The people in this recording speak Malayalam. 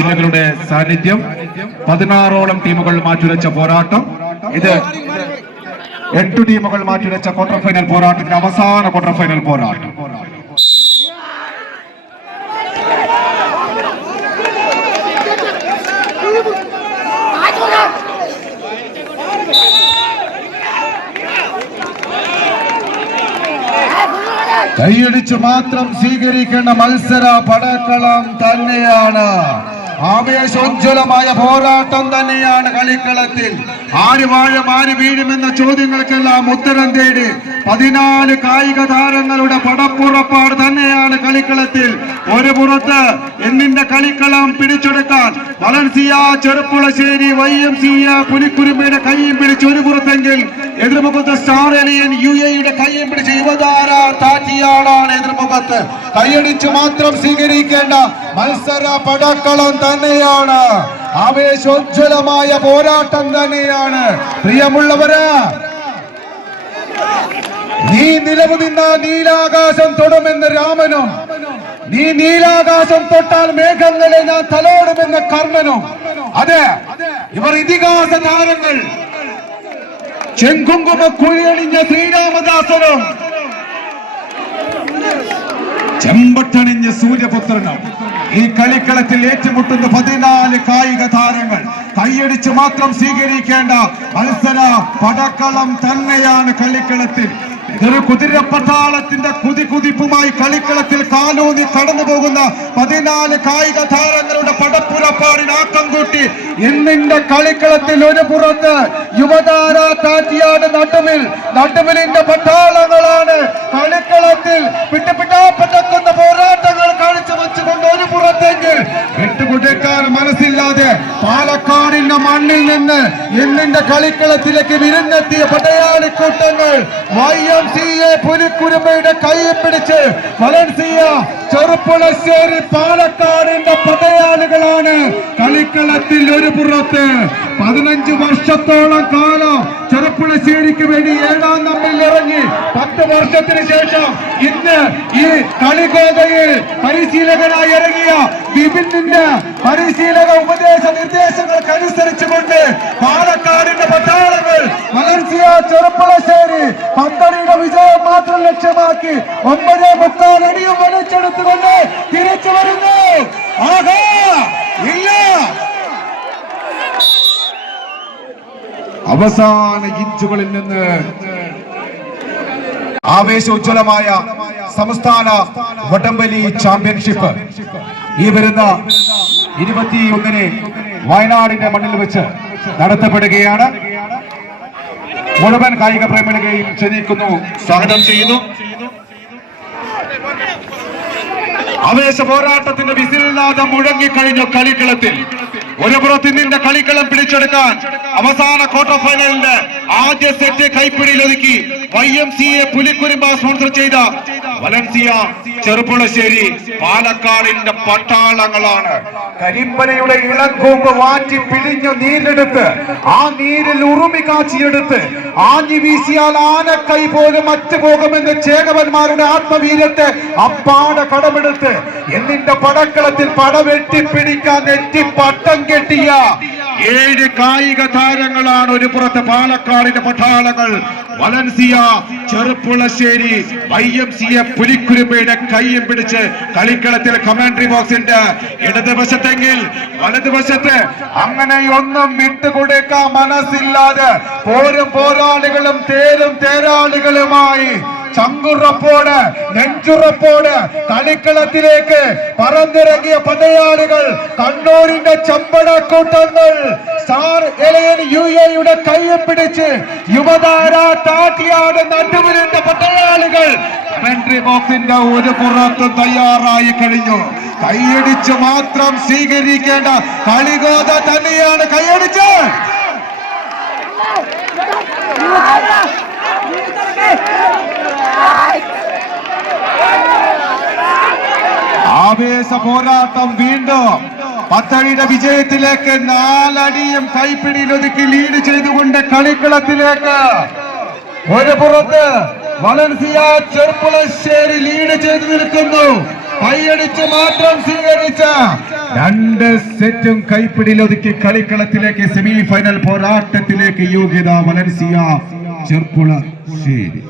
ജില്ലകളുടെ സാന്നിധ്യം പതിനാറോളം ടീമുകൾ മാറ്റുരച്ച പോരാട്ടം. ഇത് എട്ട് ടീമുകൾ മാറ്റുരച്ച ക്വാർട്ടർ ഫൈനൽ പോരാട്ടത്തിന് അവസാന ക്വാർട്ടർ ഫൈനൽ പോരാട്ടം. കൈയടിച്ച് മാത്രം സ്വീകരിക്കേണ്ട മത്സര പടക്കളം തന്നെയാണ്. ആവേശോജ്വലമായ പോരാട്ടം തന്നെയാണ് കളിക്കളത്തിൽ. ആര് വാഴും ആര് വീഴുമെന്ന ചോദ്യങ്ങൾക്കെല്ലാം ഉത്തരം തേടി പതിനാല് കായിക താരങ്ങളുടെ പടപ്പുറപ്പാട് തന്നെയാണ് കളിക്കളത്തിൽ. ഒരു പുറത്ത് എന്നിന്റെ കളിക്കളം പിടിച്ചെടുക്കാൻ Valencia Cherpulassery Y M C പുലിക്കുരുമ്പയുടെ കൈയും പിടിച്ച് ഒരു പുറത്തെങ്കിൽ എതിർമുഖത്ത് സ്റ്റാർ എലിയൻ യു എയുടെ കൈയും പിടിച്ച് യുവതാര താറ്റിയാടാണ് എതിർമുഖത്ത്. കൈയടിച്ച് മാത്രം സ്വീകരിക്കേണ്ട മത്സര പടക്കളം തന്നെയാണ്. ആവേശോജ്വലമായ പോരാട്ടം തന്നെയാണ്. പ്രിയമുള്ളവര് നീ നിലവ് നിന്ന നീലാകാശം തൊടുമെന്ന് രാമനും നീ നീലാകാശം തൊട്ടാൽ മേഘങ്ങളെ ഞാൻ തലോടുമെന്ന കർണനും. അതെ ഇവർ ഇതിഹാസ താരങ്ങൾ. ചെങ്കുങ്കുമ കുഴിയണിഞ്ഞ ശ്രീരാമദാസനും. ചെമ്പട്ടണിഞ്ഞ സൂര്യപുത്രനും. ഈ കളിക്കളത്തിൽ ഏറ്റുമുട്ടുന്ന പതിനാല് കായിക താരങ്ങൾ. കൈയടിച്ച് മാത്രം സ്വീകരിക്കേണ്ട മത്സര പടക്കളം തന്നെയാണ് കളിക്കളത്തിൽ. ഇതൊരു കുതിരപ്പട്ടാളത്തിന്റെ കുതികുതിപ്പുമായി കളിക്കളത്തിൽ കാലൂന്നി കടന്നു പോകുന്ന പതിനാല് കായിക താരങ്ങളുടെ പടപ്പുരപ്പാടിന് ആക്കം കൂട്ടി. ഇന്നിന്റെ കളിക്കളത്തിൽ ഒരു പുറത്ത് യുവതാര താറ്റിയാട് നടുവിൽ നടുവിലിന്റെ പട്ടാളങ്ങളാണ്. കളിക്കളത്തിൽ പിട്ടുപിട്ടാപ്പറ്റക്കുന്ന പോരാട്ടങ്ങൾ കാണിച്ചു വെച്ചുകൊണ്ട് ഒരു പുറത്തേക്ക്. വിട്ടുപിടിക്കാൻ മനസ്സില്ലാതെ മണ്ണിൽ നിന്ന് ഇന്നിന്റെ കളിക്കളത്തിലേക്ക് വിരുന്നെത്തിയ പടയാളിക്കൂട്ടങ്ങൾ വൈ എം സി എ പുലിക്കുരുമയുടെ കൈ പിടിച്ച് വലൻസിയ ചെറുപ്പുളശ്ശേരി പാലക്കാടിന്റെ പടയാളികളാണ്. കളിക്കളത്തിൽ ഒരു പുറത്ത് പതിനഞ്ച് വർഷത്തോളം കാലം ചെറുപ്പുളശ്ശേരിക്ക് വേണ്ടി ഏഴാം നമ്മിൽ ഇറങ്ങി പത്ത് വർഷത്തിന് ശേഷം ഇന്ന് ഈ കളികോതയിൽ പരിശീലകനായി ഇറങ്ങിയ വിപിന്നിന്റെ പരിശീലക ഉപദേശ നിർദ്ദേശങ്ങൾക്ക് അനുസരിച്ചുകൊണ്ട് പാലക്കാടിന്റെ പട്ടാളങ്ങൾ വളർച്ചയ ചെറുപ്പുളശ്ശേരി പന്തളിയുടെ വിജയം മാത്രം ലക്ഷ്യമാക്കി ഒമ്പതേ മുക്കാൽ അടിയും വലിച്ചെടുത്തുകൊണ്ട് തിരിച്ചു വരുന്നു. അവസാന ഇഞ്ചുകളിൽ നിന്ന് ആവേശോജ്വലമായ സംസ്ഥാന വടംവലി ചാമ്പ്യൻഷിപ്പ്. ഈ വരുന്ന ഇരുപത്തിയൊന്നിന് വയനാടിന്റെ മണ്ണിൽ വെച്ച് നടത്തപ്പെടുകയാണ്. മുഴുവൻ കായിക പ്രേമികളെയും ക്ഷണിക്കുന്നു. സ്വാഗതം ചെയ്യുന്നു. ആവേശ പോരാട്ടത്തിന്റെ വിസിൽനാഥം മുഴങ്ങിക്കഴിഞ്ഞു കളിക്കളത്തിൽ. ഒരു പുറത്ത് നിന്റെ കളിക്കളം പിടിച്ചെടുക്കാൻ അവസാന ക്വാർട്ടർ ഫൈനലിന്റെ ആദ്യ സെറ്റ് കൈപ്പിടിയിൽ ഒതുക്കി Y M C A Pulikkurumba sponsor ചെയ്ത വലൻസിയ ചെറുപ്പുളശ്ശേരി പാലക്കാടിന്റെ പട്ടാളങ്ങളാണ്. കരിമ്പനയുടെ ഇളക്കൂമ്പ് വാറ്റി പിഴിഞ്ഞു നീരെടുത്ത് ആ നീരിൽ ഉറുമി കാച്ചിയെടുത്ത് ആഞ്ഞു വീശിയാൽ ആനക്കൈ പോലും മറ്റു പോകുമെന്ന് ചേകവന്മാരുടെ ആത്മവീര്യത്തെ അപ്പാടെ കടമെടുത്ത് എന്നിന്റെ പടക്കളത്തിൽ പടവെട്ടി പിടിക്കാൻ നെറ്റി പട്ടം കെട്ടിയ ഏഴ് കായിക താരങ്ങളാണ് ഒരു പുറത്ത് പാലക്കാടിന്റെ പട്ടാളങ്ങൾ. Valencia Cherpulassery I M C A പുലിക്കുരുമയുടെ കൈയും പിടിച്ച് കളിക്കളത്തിൽ കമാൻഡറി ബോക്സിന്റെ ഇടതുവശത്തെങ്കിൽ വലതുവശത്ത് അങ്ങനെ ഒന്നും വിട്ടുകൊടുക്കാൻ മനസ്സില്ലാതെ പോരും പോരാളികളും തേരും തേരാളികളുമായി ചങ്കുറപ്പോട് നെഞ്ചുറപ്പോട് കളിക്കളത്തിലേക്ക് പറന്നിറങ്ങിയ പടയാളികൾ കണ്ണൂരിന്റെ ചമ്പടക്കൂട്ടങ്ങൾ. സ്റ്റാർ എലയൻ യു എയുടെ കൈയെ പിടിച്ച് യുവതാര താട്ടിയാട് നടുവിലിന്റെ പടയാളികൾ. ഒരു പുറത്ത് തയ്യാറായി കഴിഞ്ഞു. കൈയടിച്ച് മാത്രം സ്വീകരിക്കേണ്ട കളികോത തന്നെയാണ് കൈയടിച്ച്. ആവേശ പോരാട്ടം വീണ്ടും പത്തടിയുടെ വിജയത്തിലേക്ക് നാലടിയും കൈപ്പിടിയിൽ ഒതുക്കി ലീഡ് ചെയ്തുകൊണ്ട് കളിക്കളത്തിലേക്ക്. ഒരു പുറത്ത് വളർത്തിയ ചെർപ്പുളശ്ശേരി ലീഡ് ചെയ്തു നിൽക്കുന്നു. കൈയടിച്ച് മാത്രം സ്വീകരിച്ച രണ്ട് സെറ്റും കൈപ്പിടിയിൽ ഒതുക്കി കളിക്കളത്തിലേക്ക് സെമി ഫൈനൽ പോരാട്ടത്തിലേക്ക് യോഗ്യത വലൻസിയ ചെർപ്പുളശ്ശേരി.